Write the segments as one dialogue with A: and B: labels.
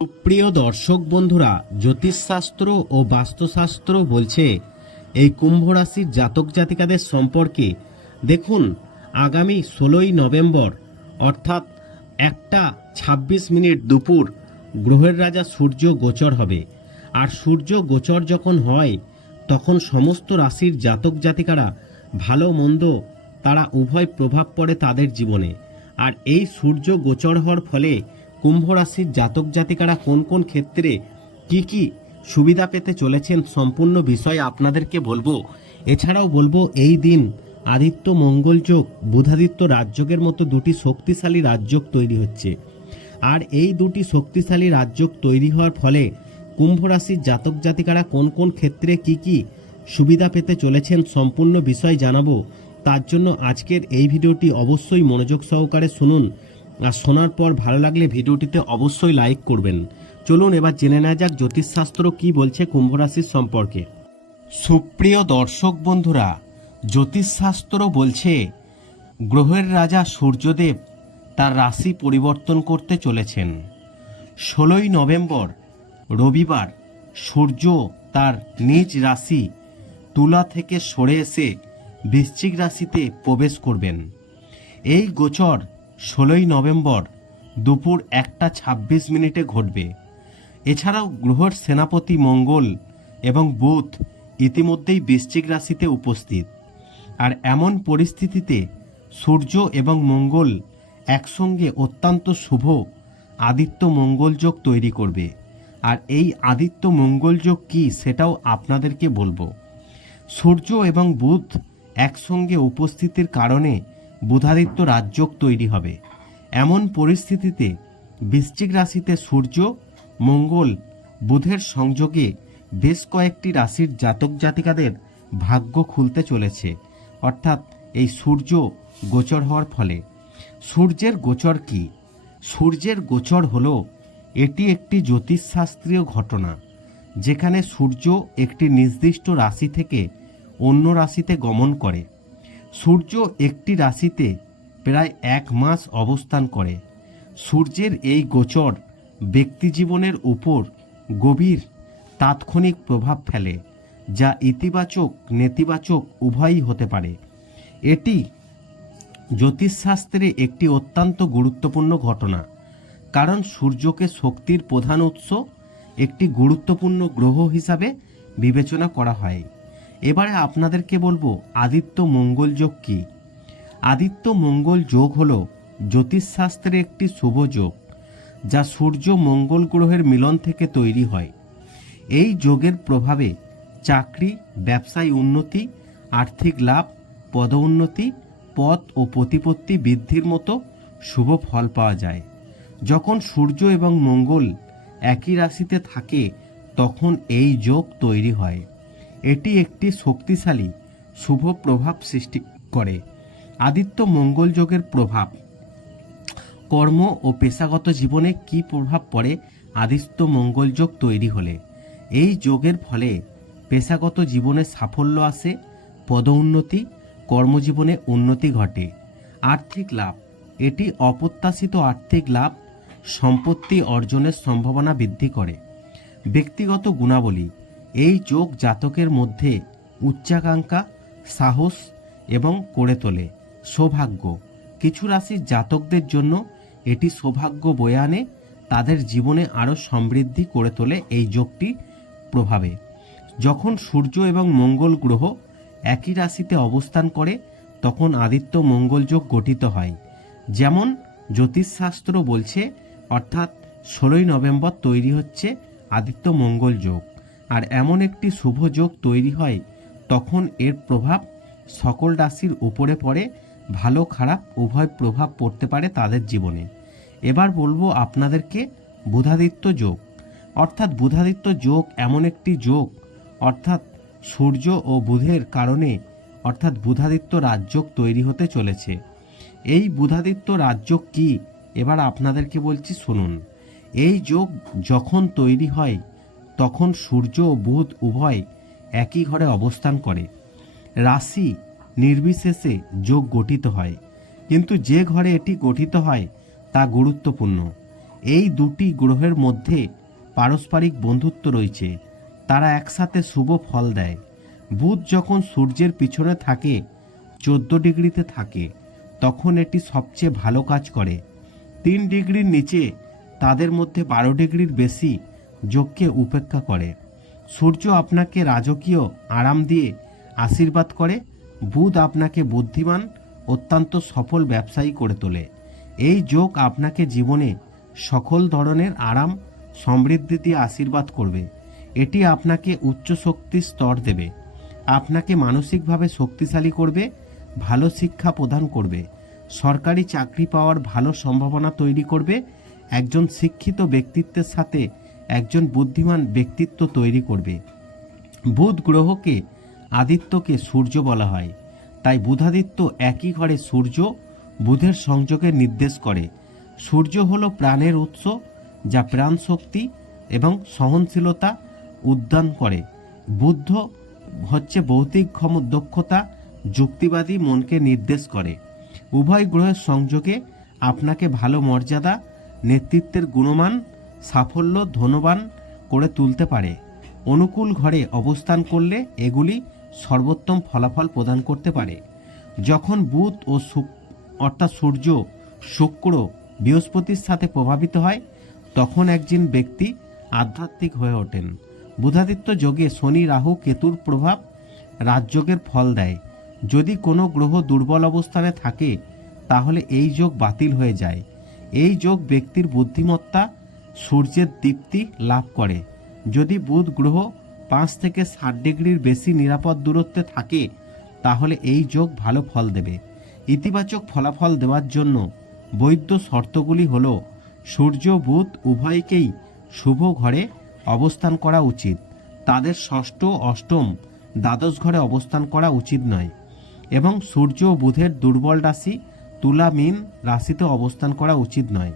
A: সুপ্রিয় দর্শক বন্ধুরা, জ্যোতিষশাস্ত্র ও বাস্তুশাস্ত্র বলছে, এই কুম্ভ রাশির জাতক জাতিকাদের সম্পর্কে। দেখুন, আগামী ষোলোই নভেম্বর, অর্থাৎ একটা ২৬ মিনিট দুপুর, গ্রহের রাজা সূর্য গোচর হবে। আর সূর্য গোচর যখন হয়, তখন সমস্ত রাশির জাতক জাতিকারা ভালো মন্দ, তারা উভয় প্রভাব পড়ে তাদের জীবনে। আর এই সূর্য গোচর হওয়ার ফলে কুম্ভ রাশির জাতক জাতিকারা কোন কোন ক্ষেত্রে কি কি সুবিধা পেতে চলেছেন সম্পূর্ণ বিষয় আপনাদেরকে বলব। এছাড়াও বলব, এই দিন আদিত্য মঙ্গল যোগ, বুধাদিত্য রাজযোগের মতো দুটি শক্তিশালী রাজযোগ তৈরি হচ্ছে। আর এই দুটি শক্তিশালী রাজযোগ তৈরি হওয়ার ফলে কুম্ভ রাশির জাতক জাতিকারা কোন কোন ক্ষেত্রে কি কি সুবিধা পেতে চলেছেন সম্পূর্ণ বিষয় জানাব। তার জন্য আজকের এই ভিডিওটি অবশ্যই মনোযোগ সহকারে শুনুন। আর শোনার পর ভালো লাগলে ভিডিওটিতে অবশ্যই লাইক করবেন। চলুন এবার জেনে নেওয়া যাক জ্যোতিষশাস্ত্র কি বলছে কুম্ভ রাশির সম্পর্কে। সুপ্রিয় দর্শক বন্ধুরা, জ্যোতিষশাস্ত্র বলছে, গ্রহের রাজা সূর্যদেব তার রাশি পরিবর্তন করতে চলেছেন। ষোলোই নভেম্বর, রবিবার, সূর্য তার নিজ রাশি তুলা থেকে সরে এসে বৃশ্চিক রাশিতে প্রবেশ করবেন। এই গোচর ষোলোই নভেম্বর দুপুর একটা ছাব্বিশ মিনিটে ঘটবে। এছাড়াও গ্রহের সেনাপতি মঙ্গল এবং বুধ ইতিমধ্যেই বৃশ্চিক রাশিতে উপস্থিত। আর এমন পরিস্থিতিতে সূর্য এবং মঙ্গল একসঙ্গে অত্যন্ত শুভ আদিত্য মঙ্গল যোগ তৈরি করবে। আর এই আদিত্য মঙ্গল যোগ কী সেটাও আপনাদেরকে বলব। সূর্য এবং বুধ একসঙ্গে উপস্থিতির কারণে বুধাদিত্য রাজযোগ তৈরি হবে। এমন পরিস্থিতিতে বৃশ্চিক রাশিতে সূর্য, মঙ্গল, বুধের সংযোগে বেশ কয়েকটি রাশির জাতক জাতিকাদের ভাগ্য খুলতে চলেছে। অর্থাৎ এই সূর্য গোচর হওয়ার ফলে। সূর্যের গোচর কি? সূর্যের গোচর হল এটি একটি জ্যোতিষশাস্ত্রীয় ঘটনা, যেখানে সূর্য একটি নির্দিষ্ট রাশি থেকে অন্য রাশিতে গমন করে। সূর্য একটি রাশিতে প্রায় এক মাস অবস্থান করে। সূর্যের এই গোচর ব্যক্তিজীবনের উপর গভীর তাৎক্ষণিক প্রভাব ফেলে, যা ইতিবাচক, নেতিবাচক উভয়ই হতে পারে। এটি জ্যোতিষশাস্ত্রে একটি অত্যন্ত গুরুত্বপূর্ণ ঘটনা, কারণ সূর্যকে শক্তির প্রধান উৎস, একটি গুরুত্বপূর্ণ গ্রহ হিসাবে বিবেচনা করা হয়। এবারে আপনাদেরকে বলব আদিত্য মঙ্গল যোগ কী? আদিত্য মঙ্গল যোগ হল জ্যোতিষশাস্ত্রে একটি শুভ যোগ, যা সূর্য মঙ্গল গ্রহের মিলন থেকে তৈরি হয়। এই যোগের প্রভাবে চাকরি, ব্যবসায় উন্নতি, আর্থিক লাভ পদোন্নতি পদ ও প্রতিপত্তি বৃদ্ধির মতো শুভ ফল পাওয়া যায়। যখন সূর্য এবং মঙ্গল একই রাশিতে থাকে, তখন এই যোগ তৈরি হয়। এটি একটি শক্তিশালী, শুভ প্রভাব সৃষ্টি করে। আদিত্য মঙ্গল যোগের প্রভাব। কর্ম ও পেশাগত জীবনে কী প্রভাব পড়ে? আদিত্য মঙ্গল যোগ তৈরি হলে। এই যোগের ফলে পেশাগত জীবনে সাফল্য আসে, পদোন্নতি, কর্মজীবনে উন্নতি ঘটে। আর্থিক লাভ। এটি অপ্রত্যাশিত আর্থিক লাভ, সম্পত্তি অর্জনের সম্ভাবনা বৃদ্ধি করে। ব্যক্তিগত গুণাবলী। এই যোগ জাতকের মধ্যে উচ্চাকাঙ্ক্ষা, সাহস এবং করে তোলে। সৌভাগ্য। কিছু রাশির জাতকদের জন্য এটি সৌভাগ্য বয়ে আনে, তাদের জীবনে আরও সমৃদ্ধি করে তোলে এই যোগটি প্রভাবে। যখন সূর্য এবং মঙ্গল গ্রহ একই রাশিতে অবস্থান করে, তখন আদিত্য মঙ্গল যোগ গঠিত হয়। যেমন জ্যোতিষশাস্ত্র বলছে, অর্থাৎ ষোলোই নভেম্বর তৈরি হচ্ছে আদিত্য মঙ্গল যোগ। আর এমন একটি শুভ যোগ তৈরি হয়, তখন এর প্রভাব সকল রাশির উপরে পড়ে, ভালো খারাপ উভয় প্রভাব পড়তে পারে তাদের জীবনে। এবার বলব আপনাদেরকে বুধাদিত্য যোগ। অর্থাৎ বুধাদিত্য যোগ এমন একটি যোগ, অর্থাৎ সূর্য ও বুধের কারণে, অর্থাৎ বুধাদিত্য রাজযোগ তৈরি হতে চলেছে। এই বুধাদিত্য রাজযোগ কি? এবার আপনাদেরকে বলছি শুনুন। এই যোগ যখন তৈরি হয় তখন সূর্য ও বুধ উভয় একই ঘরে অবস্থান করে। রাশি নির্বিশেষে যোগ গঠিত হয়, কিন্তু যে ঘরে এটি গঠিত হয় তা গুরুত্বপূর্ণ। এই দুটি গ্রহের মধ্যে পারস্পরিক বন্ধুত্ব রয়েছে, তারা একসাথে শুভ ফল দেয়। বুধ যখন সূর্যের পিছনে থাকে, চোদ্দ ডিগ্রিতে থাকে, তখন এটি সবচেয়ে ভালো কাজ করে। তিন ডিগ্রির নিচে তাদের মধ্যে বারো ডিগ্রির বেশি যোগকে উপেক্ষা করে। সূর্য আপনাকে রাজকীয় আরাম দিয়ে আশীর্বাদ করে, বুধ আপনাকে বুদ্ধিমান, অত্যন্ত সফল ব্যবসায়ী করে তোলে। এই যোগ আপনাকে জীবনে সকল ধরনের আরাম, সমৃদ্ধি দিয়ে আশীর্বাদ করবে। এটি আপনাকে উচ্চ শক্তির স্তর দেবে। আপনাকে মানসিকভাবে শক্তিশালী করবে, ভালো শিক্ষা প্রদান করবে, সরকারি চাকরি পাওয়ার ভালো সম্ভাবনা তৈরি করবে, একজন শিক্ষিত ব্যক্তিত্বের সাথে একজন বুদ্ধিমান ব্যক্তিত্ব তৈরি করবে। বুধ গ্রহকে আদিত্যকে সূর্য বলা হয়। তাই বুধাদিত্য একই ঘরে সূর্য বুধের সংযোগের নির্দেশ করে। সূর্য হল প্রাণের উৎস, যা প্রাণ শক্তি এবং সহনশীলতা উদ্যান করে। বুদ্ধ হচ্ছে ভৌতিক ক্ষম দক্ষতা, যুক্তিবাদী মনকে নির্দেশ করে। উভয় গ্রহের সংযোগে আপনাকে ভালো মর্যাদা, নেতৃত্বের গুণমান সাফল্য, ধনবান করে তুলতে পারে। অনুকূল ঘরে অবস্থান করলে এগুলি সর্বোত্তম ফলাফল প্রদান করতে পারে। যখন বুধ ও অর্থাৎ সূর্য, শুক্র বৃহস্পতির সাথে প্রভাবিত হয়, তখন একজন ব্যক্তি আধ্যাত্মিক হয়ে ওঠেন। বুধাদিত্য যোগে শনি, রাহু, কেতুর প্রভাব রাজযোগের ফল দেয়। যদি কোনো গ্রহ দুর্বল অবস্থানে থাকে, তাহলে এই যোগ বাতিল হয়ে যায়। এই যোগ ব্যক্তির বুদ্ধিমত্তা সূর্যের দীপ্তি লাভ করে। যদি বুধ গ্রহ পাঁচ থেকে ষাট ডিগ্রির বেশি নিরাপদ দূরত্বে থাকে, তাহলে এই যোগ ভালো ফল দেবে। ইতিবাচক ফলাফল দেওয়ার জন্য বৈধ শর্তগুলি হল, সূর্য বুধ উভয়কেই শুভ ঘরে অবস্থান করা উচিত। তাদের ষষ্ঠ, অষ্টম, দ্বাদশ ঘরে অবস্থান করা উচিত নয় এবং সূর্য বুধের দুর্বল রাশি তুলা, মিন রাশিতে অবস্থান করা উচিত নয়।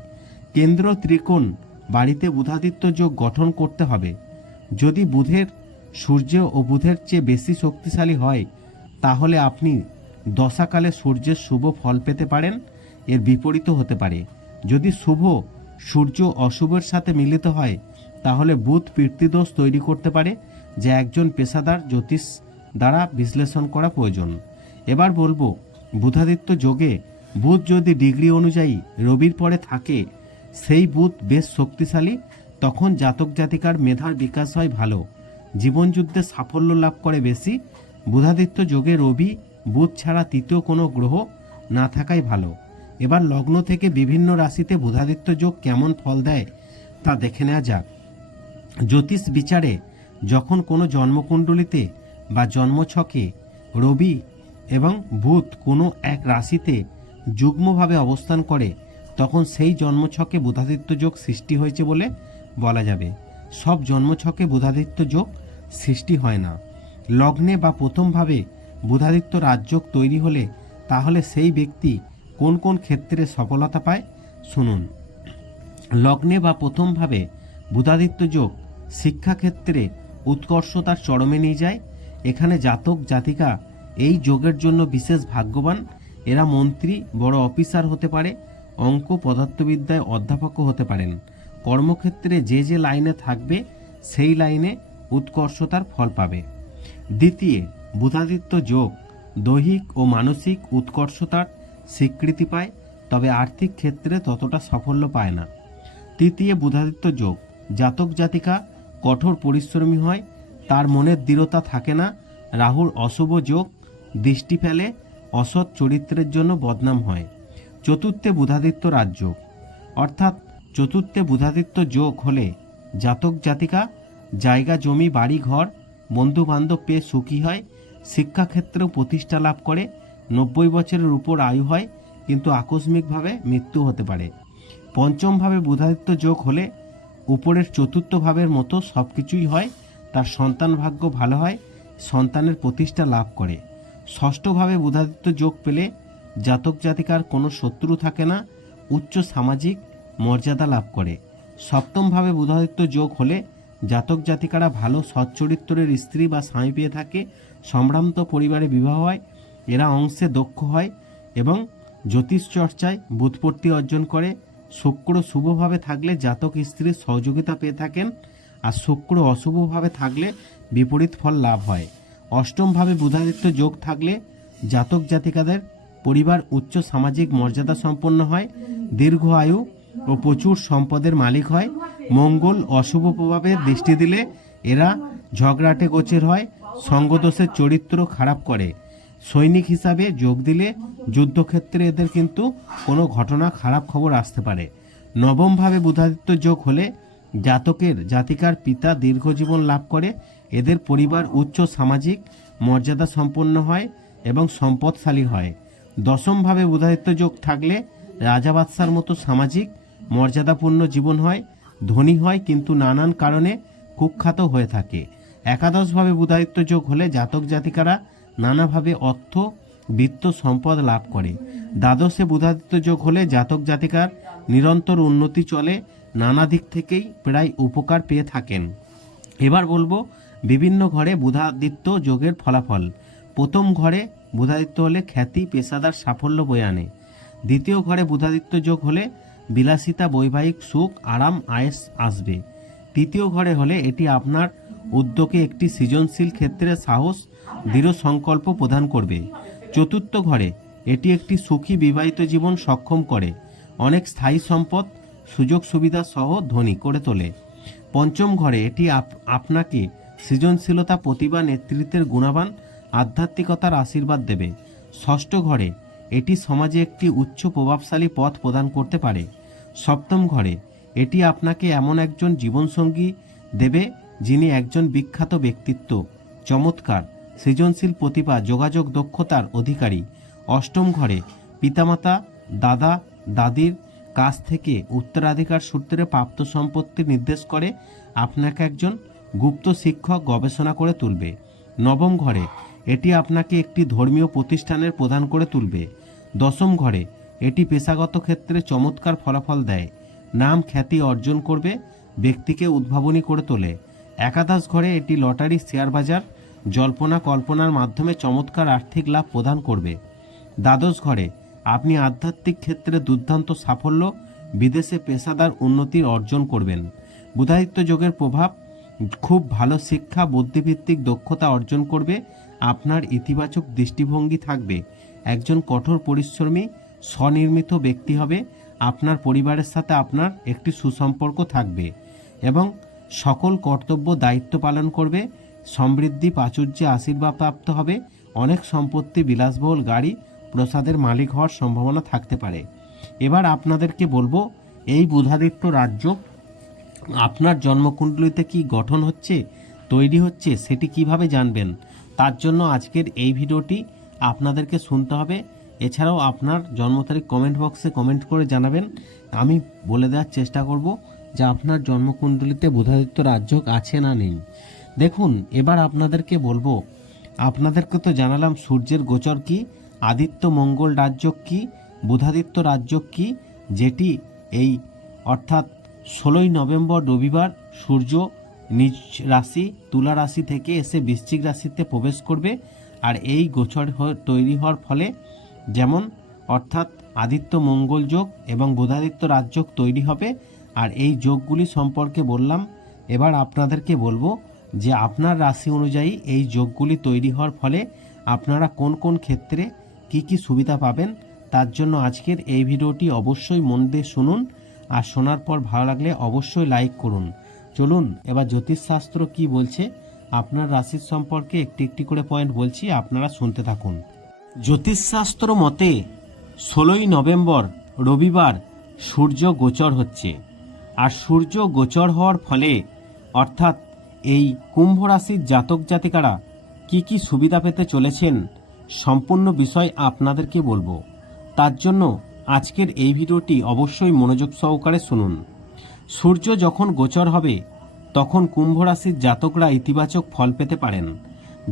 A: কেন্দ্র ত্রিকোণ বাড়িতে বুধাদিত্য যোগ গঠন করতে হবে। যদি বুধের সূর্য ও বুধের চেয়ে বেশি শক্তিশালী হয়, তাহলে আপনি দশাকালে সূর্যের শুভ ফল পেতে পারেন, এর বিপরীত হতে পারে। যদি শুভ, সূর্য অশুভের সাথে মিলিত হয়, তাহলে বুধ পীর্তিদোষ তৈরি করতে পারে, যা একজন পেশাদার জ্যোতিষ দ্বারা বিশ্লেষণ করা প্রয়োজন। এবার বলব, বুধাদিত্য যোগে বুধ যদি ডিগ্রি অনুযায়ী রবির পরে থাকে সেই বুধ বেশ শক্তিশালী, তখন জাতক জাতিকার মেধার বিকাশ হয় ভালো। জীবনযুদ্ধে সাফল্য লাভ করে বেশি। বুধাদিত্য যোগে রবি, বুধ ছাড়া তৃতীয় কোনো গ্রহ না থাকাই ভালো। এবার লগ্ন থেকে বিভিন্ন রাশিতে বুধাদিত্য যোগ কেমন ফল দেয় তা দেখে নেওয়া যাক। জ্যোতিষ বিচারে যখন কোনো জন্মকুণ্ডলিতে বা জন্মছকে রবি এবং বুধ কোনো এক রাশিতে যুগ্মভাবে অবস্থান করে তখন সেই জন্মছকে বুধাদিত্য যোগ সৃষ্টি হয়েছে বলে বলা যাবে। সব জন্মছকে বুধাদিত্য যোগ সৃষ্টি হয় না। লগ্নে বা প্রথমভাবে বুধাদিত্য রাজযোগ তৈরি হলে তাহলে সেই ব্যক্তি কোন কোন ক্ষেত্রে সফলতা পায় শুনুন। লগ্নে বা প্রথমভাবে বুধাদিত্য যোগ শিক্ষাক্ষেত্রে উৎকর্ষতার চরমে নিয়ে যায়। এখানে জাতক, জাতিকা এই যোগের জন্য বিশেষ ভাগ্যবান। এরা মন্ত্রী, বড় অফিসার হতে পারে অঙ্ক পদার্থবিদ্যায় অধ্যাপকও হতে পারেন। কর্মক্ষেত্রে যে যে লাইনে থাকবে, সেই লাইনে উৎকর্ষতার ফল পাবে। দ্বিতীয়, বুধাদিত্য যোগ। দৈহিক ও মানসিক উৎকর্ষতার স্বীকৃতি পায়, তবে আর্থিক ক্ষেত্রে ততটা সাফল্য পায় না। তৃতীয়, বুধাদিত্য যোগ। জাতক জাতিকা কঠোর পরিশ্রমী হয়, তার মনের দৃঢ়তা থাকে না রাহুর অশুভ যোগ, দৃষ্টি ফেলে, অসৎ চরিত্রের জন্য বদনাম হয়। চতুর্থে বুধাদিত্য রাজযোগ অর্থাৎ চতুর্থে বুধাদিত্য যোগ হলে জাতক জাতিকা, জায়গা জমি, বাড়ি ঘর বন্ধু বান্ধব পেয়ে সুখী হয়, শিক্ষাক্ষেত্রেও প্রতিষ্ঠা লাভ করে, নব্বই বছরের উপর আয়ু হয়, কিন্তু আকস্মিকভাবে মৃত্যু হতে পারে। পঞ্চমভাবে বুধাদিত্য যোগ হলে উপরের চতুর্থ ভাবের মতো সব কিছুই হয়, তার সন্তান ভাগ্য ভালো হয়, সন্তানের প্রতিষ্ঠা লাভ করে। ষষ্ঠভাবে বুধাদিত্য যোগ পেলে জাতক জাতিকার কোনো শত্রু থাকে না, উচ্চ সামাজিক মর্যাদা লাভ করে। সপ্তমভাবে বুধাদিত্য যোগ হলে জাতক জাতিকারা ভালো সচ্চরিত্রের স্ত্রী বা স্বামী পেয়ে থাকে, সম্ভ্রান্ত পরিবারে বিবাহ হয়, এরা অংশে দক্ষ হয় এবং জ্যোতিষ চর্চায় বুৎপত্তি অর্জন করে। শুক্র শুভভাবে থাকলে জাতক স্ত্রীর সহযোগিতা পেয়ে থাকেন আর শুক্র অশুভভাবে থাকলে বিপরীত ফল লাভ হয়। অষ্টমভাবে বুধাদিত্য যোগ থাকলে জাতক জাতিকাদের পরিবার উচ্চ সামাজিক মর্যাদা সম্পন্ন হয়, দীর্ঘ আয়ু ও প্রচুর সম্পদের মালিক হয়, মঙ্গল অশুভ প্রভাবে দৃষ্টি দিলে এরা ঝগড়াটে গোচের হয়, সঙ্গদোষের চরিত্র খারাপ করে। সৈনিক হিসাবে যোগ দিলে যুদ্ধক্ষেত্রে এদের কিন্তু কোনো ঘটনা খারাপ খবর আসতে পারে। নবমভাবে বুধাদিত্য যোগ হলে জাতকের, জাতিকার পিতা দীর্ঘজীবন লাভ করে, এদের পরিবার উচ্চ সামাজিক মর্যাদা সম্পন্ন হয় এবং সম্পদশালী হয়। দশমভাবে বুধাদিত্য যোগ থাকলে রাজা বাদশার মতো সামাজিক, মর্যাদাপূর্ণ জীবন হয়, ধনী হয়, কিন্তু নানান কারণে কুখ্যাত হয়ে থাকে। একাদশভাবে বুধাদিত্য যোগ হলে জাতক জাতিকারা নানাভাবে অর্থ, বিত্ত সম্পদ লাভ করে। দ্বাদশে বুধাদিত্য যোগ হলে জাতক জাতিকার নিরন্তর উন্নতি চলে, নানা দিক থেকেই প্রায় উপকার পেয়ে থাকেন। এবার বলব, বিভিন্ন ঘরে বুধাদিত্য যোগের ফলাফল। প্রথম ঘরে বুধাদিত্য হলে খ্যাতি, পেশাদার সাফল্য বয়ে আনে। দ্বিতীয় ঘরে বুধাদিত্য যোগ হলে বিলাসিতা, বৈবাহিক সুখ, আরাম, আয়েস আসবে। তৃতীয় ঘরে হলে এটি আপনার উদ্যোগে একটি সৃজনশীল ক্ষেত্রে সাহস, দৃঢ় সংকল্প প্রদান করবে। চতুর্থ ঘরে এটি একটি সুখী বিবাহিত জীবন সক্ষম করে। অনেক স্থায়ী সম্পদ, সুযোগ সুবিধা সহ ধনী করে তোলে। পঞ্চম ঘরে এটি আপ- আপনাকে সৃজনশীলতা, প্রতিভা, নেতৃত্বের গুণাবান আধ্যাত্মিকতার আশীর্বাদ দেবে। ষষ্ঠ ঘরে, এটি সমাজে একটি উচ্চ প্রভাবশালী পথ প্রদান করতে পারে। সপ্তম ঘরে, এটি আপনাকে এমন একজন জীবনসঙ্গী দেবে, যিনি একজন বিখ্যাত ব্যক্তিত্ব, চমৎকার, সৃজনশীল প্রতিভা, যোগাযোগ দক্ষতার অধিকারী। অষ্টম ঘরে, পিতামাতা, দাদা, দাদির কাছ থেকে উত্তরাধিকার সূত্রে প্রাপ্ত সম্পত্তি নির্দেশ করে আপনাকে একজন গুপ্ত শিক্ষক গবেষণা করে তুলবে। নবম ঘরে এটি আপনাকে একটি ধর্মীয় প্রতিষ্ঠানের প্রদান করে তুলবে। দশম ঘরে, এটি পেশাগত ক্ষেত্রে চমৎকার ফলাফল দেয়। নাম খ্যাতি অর্জন করবে, ব্যক্তিকে উদ্ভাবনী করে তোলে। একাদশ ঘরে, এটি লটারি, শেয়ার বাজার, জল্পনা কল্পনার মাধ্যমে চমৎকার আর্থিক লাভ প্রদান করবে। দ্বাদশ ঘরে, আপনি আধ্যাত্মিক ক্ষেত্রে দুর্দান্ত সাফল্য, বিদেশে পেশাদার উন্নতির অর্জন করবেন। বুধায়িত্ব যোগের প্রভাব, খুব ভালো শিক্ষা, বুদ্ধিভিত্তিক দক্ষতা অর্জন করবে আপনার ইতিবাচক দৃষ্টিভঙ্গি থাকবে। একজন কঠোর পরিশ্রমী, স্বনির্মিত ব্যক্তি হবে। আপনার পরিবারের সাথে আপনার একটি সুসম্পর্ক থাকবে এবং সকল কর্তব্য দায়িত্ব পালন করবে। সমৃদ্ধি, প্রাচুর্যে আশীর্বাদ প্রাপ্ত হবে। অনেক সম্পত্তি, বিলাসবহুল গাড়ি, প্রসাদের মালিক হওয়ার সম্ভাবনা থাকতে পারে। এবার আপনাদেরকে বলব, এই বুধাদিত্য রাজ্য আপনার জন্মকুণ্ডলিতে কি গঠন হচ্ছে, তৈরি হচ্ছে, সেটি কীভাবে জানবেন? তার জন্য আজকের এই ভিডিওটি আপনাদেরকে শুনতে হবে। এছাড়াও আপনার জন্ম তারিখ কমেন্ট বক্সে কমেন্ট করে জানাবেন। আমি বলে দেওয়ার চেষ্টা করব যে আপনার জন্মকুণ্ডলিতে বুধাদিত্য রাজ্য আছে না নেই। দেখুন, এবার আপনাদেরকে বলব, আপনাদেরকে তো জানালাম সূর্যের গোচর কি, আদিত্য মঙ্গল রাজ্য কি, বুধাদিত্য রাজ্য কি, যেটি এই অর্থাৎ ষোলোই নভেম্বর রবিবার সূর্য নিজ রাশি, তুলা রাশি থেকে এসে বৃশ্চিক রাশিতে প্রবেশ করবে আর এই গোচর তৈরি হওয়ার ফলে যেমন অর্থাৎ আদিত্য মঙ্গল যোগ এবং বুধাদিত্য রাজযোগ তৈরি হবে। আর এই যোগগুলি সম্পর্কে বললাম, এবার আপনাদেরকে বলব যে আপনার রাশি অনুযায়ী এই যোগগুলি তৈরি হওয়ার ফলে আপনারা কোন কোন ক্ষেত্রে কি কি সুবিধা পাবেন তার জন্য আজকের এই ভিডিওটি অবশ্যই মন দিয়ে শুনুন। আর শোনার পর ভালো লাগলে অবশ্যই লাইক করুন। চলুন, এবার জ্যোতিষশাস্ত্র কি বলছে? আপনার রাশির সম্পর্কে একটি একটি করে পয়েন্ট বলছি, আপনারা শুনতে থাকুন। জ্যোতিষশাস্ত্র মতে, ষোলোই নভেম্বর, রবিবার, সূর্য গোচর হচ্ছে। আর সূর্য গোচর হওয়ার ফলে, অর্থাৎ এই কুম্ভ রাশির জাতক জাতিকারা কি কি সুবিধা পেতে চলেছেন, সম্পূর্ণ বিষয় আপনাদেরকে বলব। তার জন্য আজকের এই ভিডিওটি অবশ্যই মনোযোগ সহকারে শুনুন। সূর্য যখন গোচর হবে, তখন কুম্ভ রাশির জাতকরা ইতিবাচক ফল পেতে পারেন,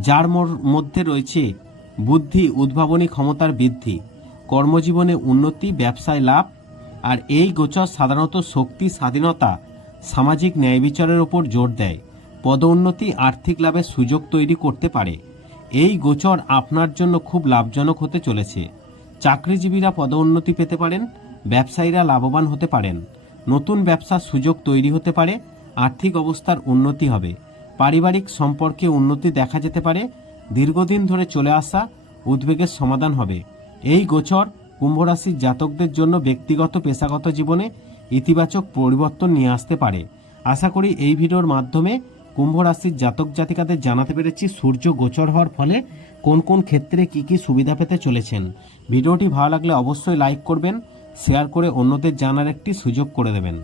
A: যার মধ্যে রয়েছে বুদ্ধি উদ্ভাবনী ক্ষমতার বৃদ্ধি, কর্মজীবনে উন্নতি, ব্যবসায় লাভ, আর এই গোচর সাধারণত শক্তি, স্বাধীনতা, সামাজিক ন্যায় বিচারের ওপর জোর দেয়, পদোন্নতি, আর্থিক লাভের সুযোগ তৈরি করতে পারে। এই গোচর আপনার জন্য খুব লাভজনক হতে চলেছে। চাকরিজীবীরা পদোন্নতি পেতে পারেন, ব্যবসায়ীরা লাভবান হতে পারেন। নতুন ব্যবসার সুযোগ তৈরি হতে পারে, আর্থিক অবস্থার উন্নতি হবে, পারিবারিক সম্পর্কে উন্নতি দেখা যেতে পারে, দীর্ঘদিন ধরে চলে আসা উদ্বেগের সমাধান হবে। এই গোচর কুম্ভরাশির জাতকদের জন্য ব্যক্তিগত পেশাগত জীবনে ইতিবাচক পরিবর্তন নিয়ে আসতে পারে। আশা করি এই ভিডিওর মাধ্যমে কুম্ভ রাশির জাতক জাতিকাদের জানাতে পেরেছি সূর্য গোচর হওয়ার ফলে কোন কোন ক্ষেত্রে কি কি সুবিধা পেতে চলেছেন। ভিডিওটি ভালো লাগলে অবশ্যই লাইক করবেন শেয়ার করে অন্যদের জানার একটি সুযোগ করে দেবেন।